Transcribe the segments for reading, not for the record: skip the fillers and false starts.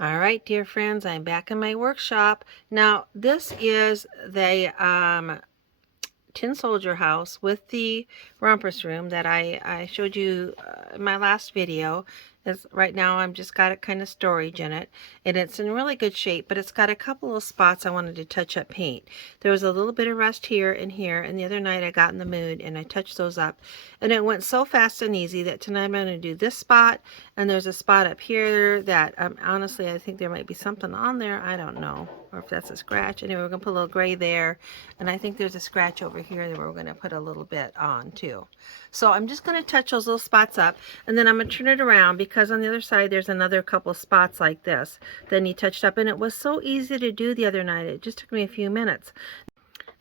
All right, dear friends, I'm back in my workshop. Now, this is the Tin Soldier house with the Rumpus room that I showed you in my last video. Right now I'm just got it kind of storage in it, and it's in really good shape, but it's got a couple of spots I wanted to touch up paint. There was a little bit of rust here and here, and the other night I got in the mood and I touched those up, and it went so fast and easy that tonight I'm going to do this spot, and there's a spot up here that honestly I think there might be something on there. I don't know, or if that's a scratch. Anyway, we're going to put a little gray there, and I think there's a scratch over here that we're going to put a little bit on too. So I'm just going to touch those little spots up, and then I'm going to turn it around, because on the other side there's another couple spots like this that need touched up, and it was so easy to do the other night. It just took me a few minutes.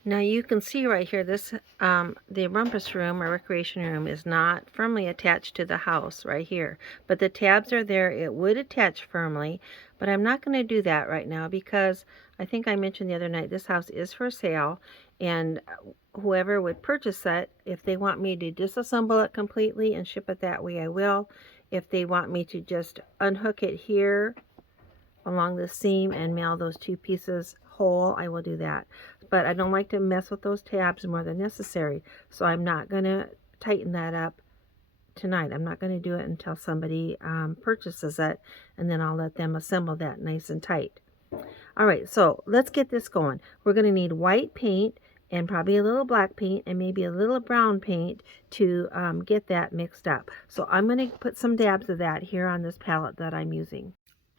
Now you can see right here, this the Rumpus room or recreation room is not firmly attached to the house right here, but the tabs are there. It would attach firmly, but I'm not going to do that right now, because I think I mentioned the other night this house is for sale, and whoever would purchase it, if they want me to disassemble it completely and ship it that way, I will. If they want me to just unhook it here along the seam and mail those two pieces whole, I will do that. But I don't like to mess with those tabs more than necessary, so I'm not going to tighten that up tonight. I'm not going to do it until somebody purchases it, and then I'll let them assemble that nice and tight. All right, so let's get this going. We're going to need white paint and probably a little black paint and maybe a little brown paint to get that mixed up. So I'm going to put some dabs of that here on this palette that I'm using.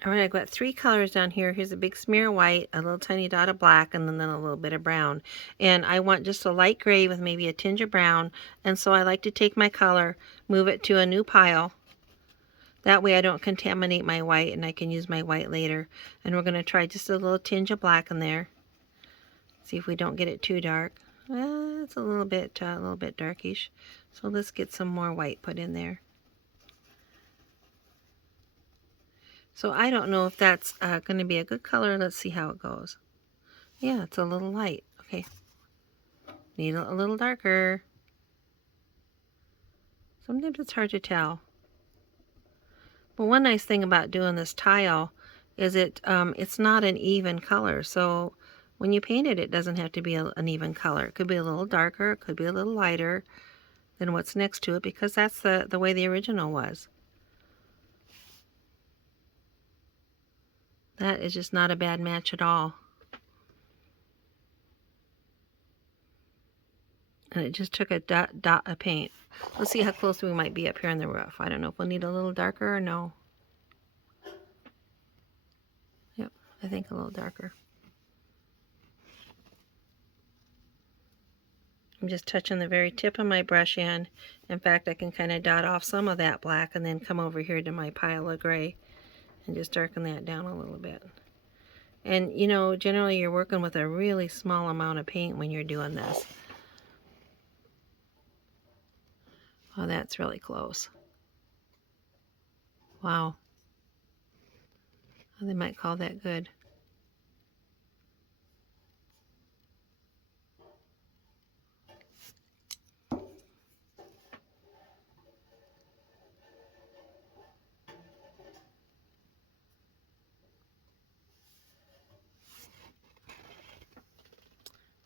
All right, I've got three colors down here. Here's a big smear of white, a little tiny dot of black, and then a little bit of brown. And I want just a light gray with maybe a tinge of brown. And so I like to take my color, move it to a new pile. That way I don't contaminate my white, and I can use my white later. And we're going to try just a little tinge of black in there. See if we don't get it too dark. It's a little bit darkish. So let's get some more white put in there. So I don't know if that's going to be a good color. Let's see how it goes. Yeah, it's a little light. Okay. Need a little darker. Sometimes it's hard to tell. But one nice thing about doing this tile is it's not an even color. So when you paint it, it doesn't have to be an even color. It could be a little darker. It could be a little lighter than what's next to it, because that's the way the original was. That is just not a bad match at all. And it just took a dot of paint. Let's see how close we might be up here on the roof. I don't know if we'll need a little darker or no. Yep, I think a little darker. I'm just touching the very tip of my brush end. In fact, I can kind of dot off some of that black and then come over here to my pile of gray and just darken that down a little bit. And you know, generally you're working with a really small amount of paint when you're doing this. Oh, that's really close. Wow. They might call that good.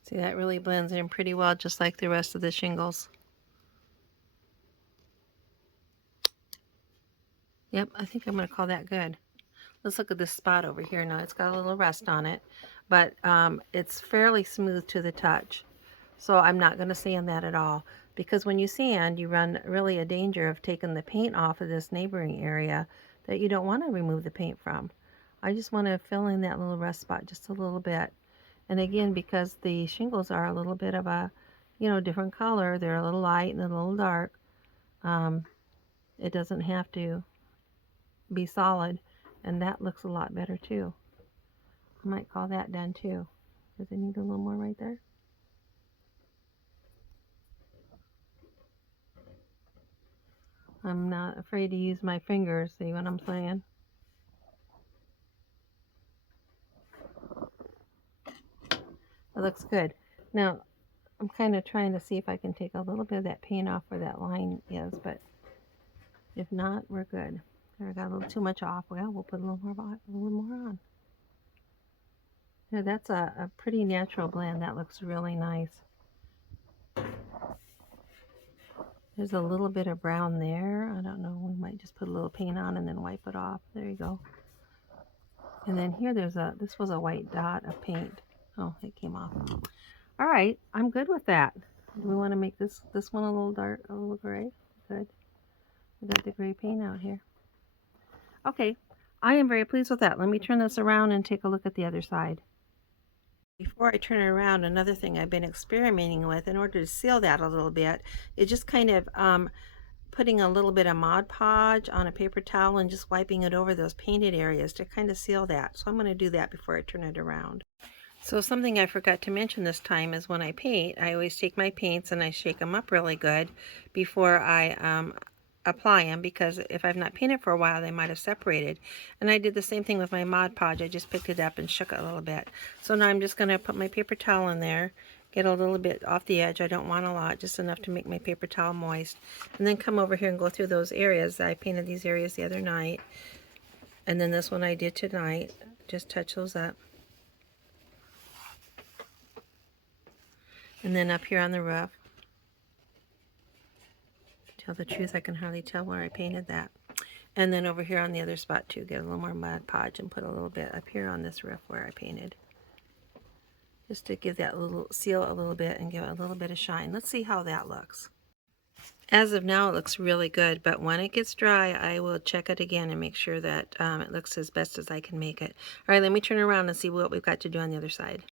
See, that really blends in pretty well, just like the rest of the shingles. Yep, I think I'm going to call that good. Let's look at this spot over here now. It's got a little rust on it, but it's fairly smooth to the touch. So I'm not going to sand that at all, because when you sand, you run really a danger of taking the paint off of this neighboring area that you don't want to remove the paint from. I just want to fill in that little rust spot just a little bit. And again, because the shingles are a little bit of a, you know, different color, they're a little light and a little dark, it doesn't have to be solid, and that looks a lot better too. I might call that done too. Does it need a little more right there? I'm not afraid to use my fingers. See what I'm saying? It looks good. Now, I'm kind of trying to see if I can take a little bit of that paint off where that line is, but if not, we're good. There, I got a little too much off. Well, we'll put a little more on. Yeah, that's a pretty natural blend. That looks really nice. There's a little bit of brown there. I don't know. We might just put a little paint on and then wipe it off. There you go. And then here this was a white dot of paint. Oh, it came off. All right, I'm good with that. Do we want to make this one a little dark, a little gray? Good. We got the gray paint out here. Okay, I am very pleased with that. Let me turn this around and take a look at the other side. Before I turn it around, another thing I've been experimenting with in order to seal that a little bit is just kind of putting a little bit of Mod Podge on a paper towel and just wiping it over those painted areas to kind of seal that. So I'm going to do that before I turn it around. So something I forgot to mention this time is when I paint, I always take my paints and I shake them up really good before I apply them, because if I've not painted for a while, they might have separated. And I did the same thing with my Mod Podge. I just picked it up and shook it a little bit. So now I'm just going to put my paper towel in there, get a little bit off the edge. I don't want a lot, just enough to make my paper towel moist. And then come over here and go through those areas. I painted these areas the other night. And then this one I did tonight. Just touch those up. And then up here on the roof. Tell the truth, I can hardly tell where I painted that. And then over here on the other spot too, get a little more Mod Podge and put a little bit up here on this roof where I painted. Just to give that little seal a little bit and give it a little bit of shine. Let's see how that looks. As of now, it looks really good, but when it gets dry, I will check it again and make sure that it looks as best as I can make it. All right, let me turn around and see what we've got to do on the other side.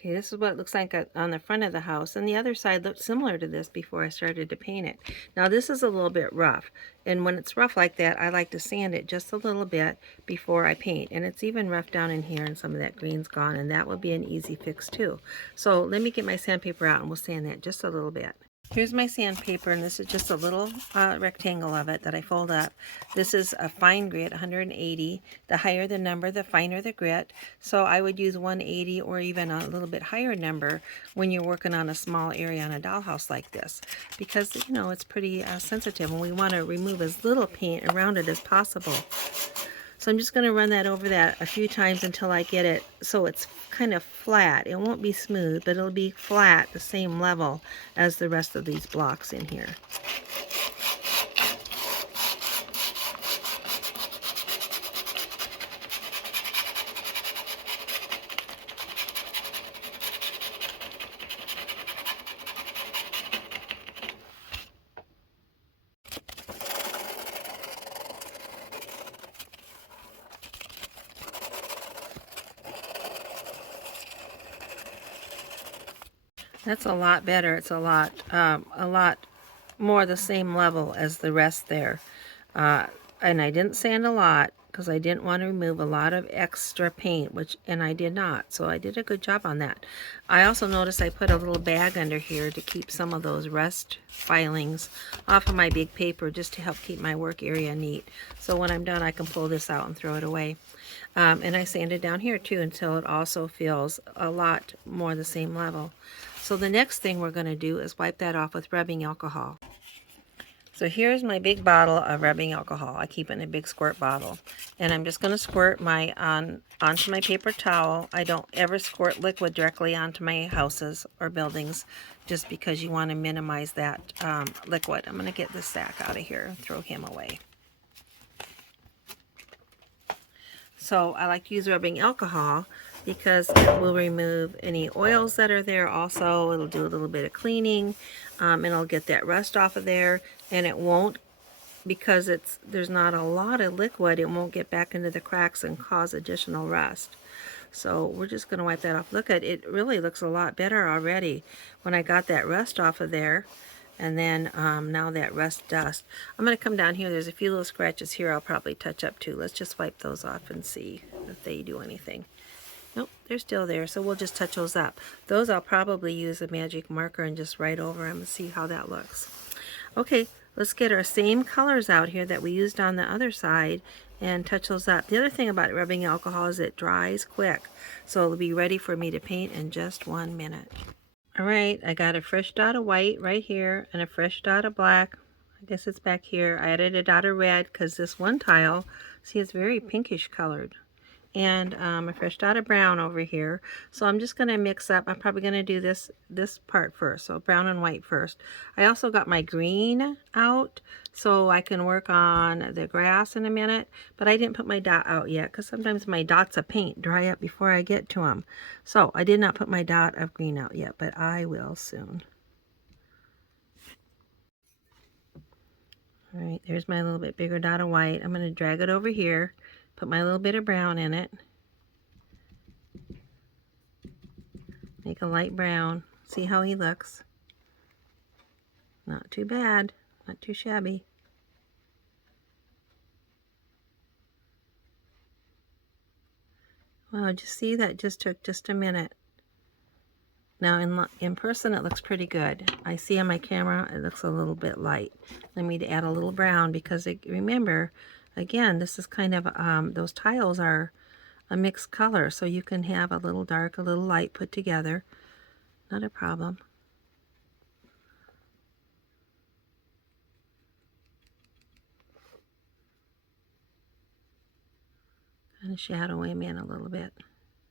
Okay, this is what it looks like on the front of the house, and the other side looked similar to this before I started to paint it. Now this is a little bit rough, and when it's rough like that, I like to sand it just a little bit before I paint. And it's even rough down in here, and some of that green's gone, and that will be an easy fix too. So let me get my sandpaper out and we'll sand that just a little bit. Here's my sandpaper, and this is just a little rectangle of it that I fold up. This is a fine grit, 180. The higher the number, the finer the grit. So I would use 180 or even a little bit higher number when you're working on a small area on a dollhouse like this, because you know it's pretty sensitive, and we want to remove as little paint around it as possible. So I'm just going to run that over that a few times until I get it so it's kind of flat. It won't be smooth, but it'll be flat, the same level as the rest of these blocks in here. That's a lot better. It's a lot more the same level as the rest there. And I didn't sand a lot because I didn't want to remove a lot of extra paint, and I did not. So I did a good job on that. I also noticed I put a little bag under here to keep some of those rust filings off of my big paper, just to help keep my work area neat. So when I'm done, I can pull this out and throw it away. And I sanded down here too until it also feels a lot more the same level. So the next thing we're going to do is wipe that off with rubbing alcohol. So here's my big bottle of rubbing alcohol. I keep it in a big squirt bottle. And I'm just going to squirt onto my paper towel. I don't ever squirt liquid directly onto my houses or buildings, just because you want to minimize that liquid. I'm going to get this sack out of here and throw him away. So I like to use rubbing alcohol because it will remove any oils that are there. Also, it'll do a little bit of cleaning, and it'll get that rust off of there. And it won't, because there's not a lot of liquid, it won't get back into the cracks and cause additional rust. So we're just going to wipe that off. Look at it, really looks a lot better already when I got that rust off of there. And then now that rust dust. I'm going to come down here. There's a few little scratches here I'll probably touch up too. Let's just wipe those off and see if they do anything. Nope, they're still there, so we'll just touch those up. Those I'll probably use a magic marker and just write over them and see how that looks. Okay, let's get our same colors out here that we used on the other side and touch those up. The other thing about rubbing alcohol is it dries quick, so it'll be ready for me to paint in just 1 minute. Alright, I got a fresh dot of white right here and a fresh dot of black. I guess it's back here. I added a dot of red because this one tile, see, it's very pinkish colored. And a fresh dot of brown over here. So I'm just going to mix up. I'm probably going to do this part first. So brown and white first. I also got my green out so I can work on the grass in a minute. But I didn't put my dot out yet because sometimes my dots of paint dry up before I get to them. So I did not put my dot of green out yet, but I will soon. Alright, there's my little bit bigger dot of white. I'm going to drag it over here, put my little bit of brown in it. Make a light brown. See how he looks. Not too bad. Not too shabby. Wow, just see that just took just a minute. Now in person it looks pretty good. I see on my camera it looks a little bit light. I need to add a little brown because remember, again, this is kind of, those tiles are a mixed color, so you can have a little dark, a little light put together. Not a problem. Kind of shadow him in a little bit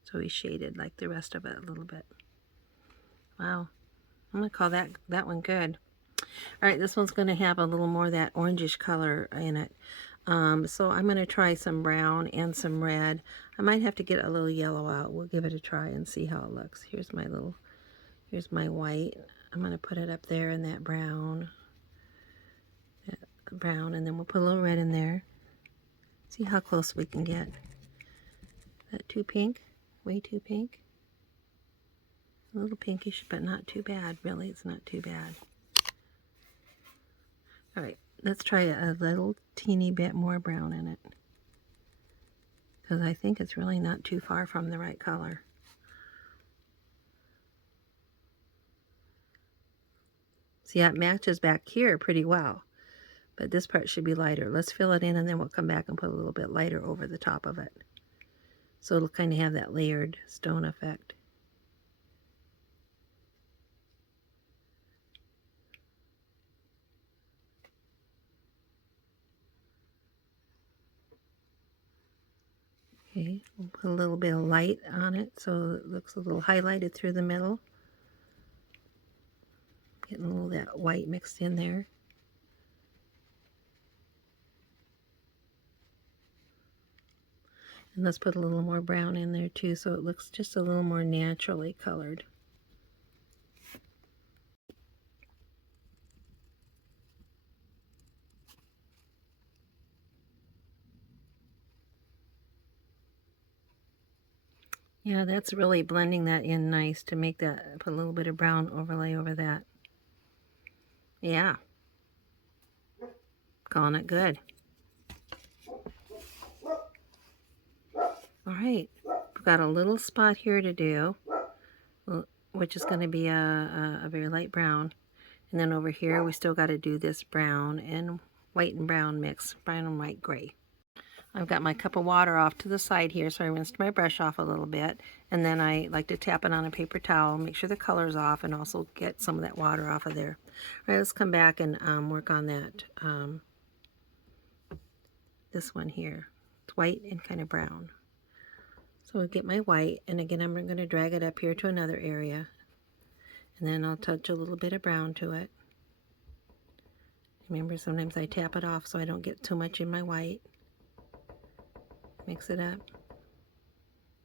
so he's shaded like the rest of it a little bit. Wow, I'm going to call that one good. Alright, this one's going to have a little more of that orangish color in it. So I'm going to try some brown and some red. I might have to get a little yellow out. We'll give it a try and see how it looks. Here's my white. I'm going to put it up there in that brown. And then we'll put a little red in there. See how close we can get. Is that too pink? Way too pink? A little pinkish, but not too bad. Really, it's not too bad. Alright, let's try a little teeny bit more brown in it. Because I think it's really not too far from the right color. See, it matches back here pretty well. But this part should be lighter. Let's fill it in and then we'll come back and put a little bit lighter over the top of it. So it'll kind of have that layered stone effect. Okay, we'll put a little bit of light on it so it looks a little highlighted through the middle. Getting a little of that white mixed in there. And let's put a little more brown in there too so it looks just a little more naturally colored. Yeah, that's really blending that in nice to make that, put a little bit of brown overlay over that. Yeah. Calling it good. Alright, we've got a little spot here to do, which is going to be a very light brown. And then over here we still got to do this brown and white and brown mix, brown and white gray. I've got my cup of water off to the side here, so I rinsed my brush off a little bit. And then I like to tap it on a paper towel, make sure the color's off, and also get some of that water off of there. All right, let's come back and work on that, this one here. It's white and kind of brown. So I'll get my white, and again I'm going to drag it up here to another area. And then I'll touch a little bit of brown to it. Remember, sometimes I tap it off so I don't get too much in my white. Mix it up.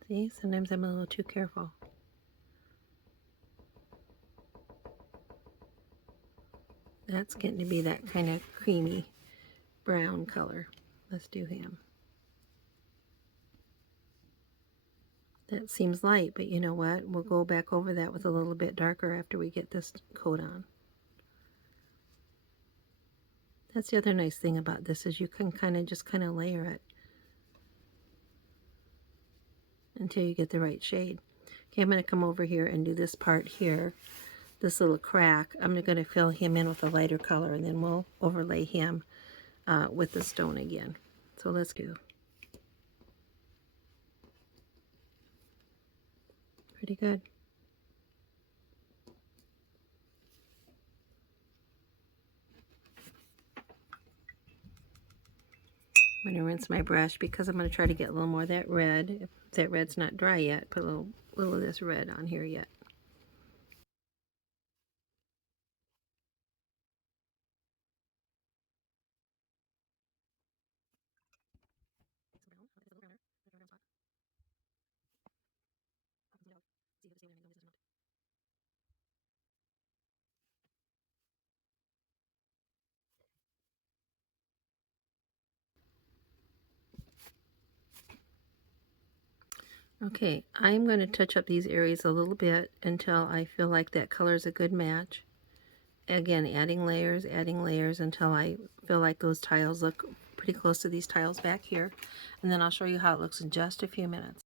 See, sometimes I'm a little too careful. That's getting to be that kind of creamy brown color. Let's do him. That seems light, but you know what? We'll go back over that with a little bit darker after we get this coat on. That's the other nice thing about this is you can kind of layer it until you get the right shade. Okay, I'm going to come over here and do this part here. this little crack, I'm going to fill him in with a lighter color, and then we'll overlay him with the stone again. So let's go. Pretty good. I'm going to rinse my brush because I'm going to try to get a little more of that red. If that red's not dry yet, put a little of this red on here yet. Okay, I'm going to touch up these areas a little bit until I feel like that color is a good match. Again, adding layers until I feel like those tiles look pretty close to these tiles back here. And then I'll show you how it looks in just a few minutes.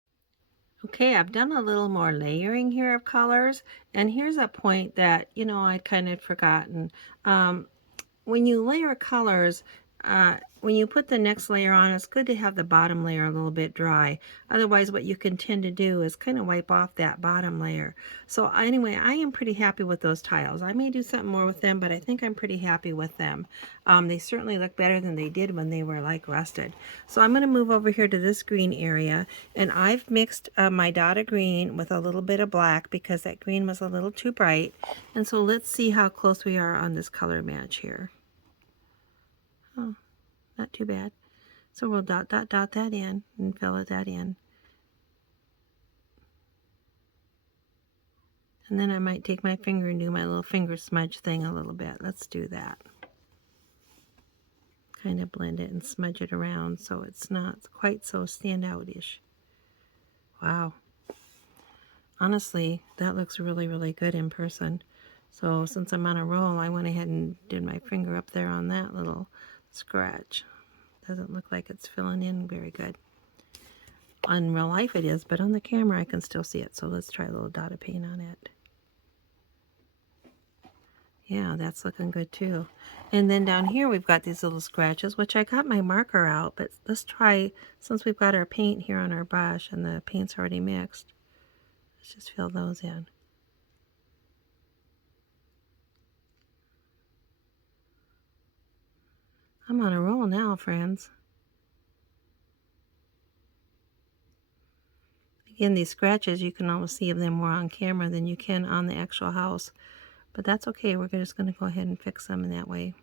Okay, I've done a little more layering here of colors. And here's a point that, you know, I'd kind of forgotten. When you layer colors, when you put the next layer on, it's good to have the bottom layer a little bit dry. Otherwise, what you can tend to do is kind of wipe off that bottom layer. So anyway, I am pretty happy with those tiles. I may do something more with them, but I think I'm pretty happy with them. They certainly look better than they did when they were like rusted. So I'm going to move over here to this green area, and I've mixed my dot of green with a little bit of black because that green was a little too bright. And so let's see how close we are on this color match here. Oh, not too bad. So we'll dot that in and fill that in. And then I might take my finger and do my little finger smudge thing a little bit. Let's do that. Kind of blend it and smudge it around so it's not quite so standout-ish. Wow. Honestly, that looks really, really good in person. So since I'm on a roll, I went ahead and did my finger up there on that little scratch. Doesn't look like it's filling in very good. On real life it is, but on the camera I can still see it. So let's try a little dot of paint on it. Yeah, that's looking good too. And then down here we've got these little scratches, which I got my marker out, but let's try, since we've got our paint here on our brush and the paint's already mixed, let's just fill those in. I'm on a roll now, friends. Again, these scratches, you can almost see them more on camera than you can on the actual house. But that's okay. We're just going to go ahead and fix them in that way.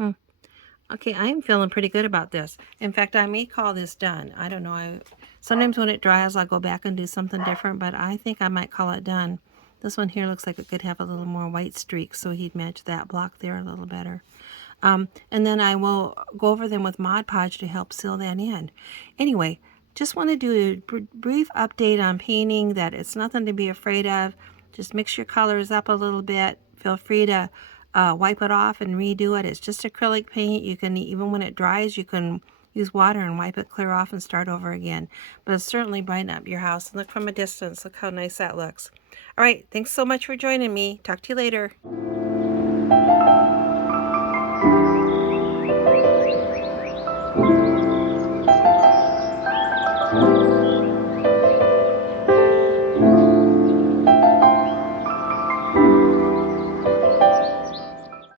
Okay, I'm feeling pretty good about this. In fact, I may call this done. I don't know. Sometimes when it dries, I'll go back and do something different, but I think I might call it done. This one here looks like it could have a little more white streaks, so he'd match that block there a little better. And then I will go over them with Mod Podge to help seal that in. Anyway, just want to do a brief update on painting, that it's nothing to be afraid of. Just mix your colors up a little bit. Feel free to wipe it off and redo it. It's just acrylic paint. You can, even when it dries, you can use water and wipe it clear off and start over again. But it'll certainly brighten up your house. Look from a distance. Look how nice that looks. All right, thanks so much for joining me. Talk to you later.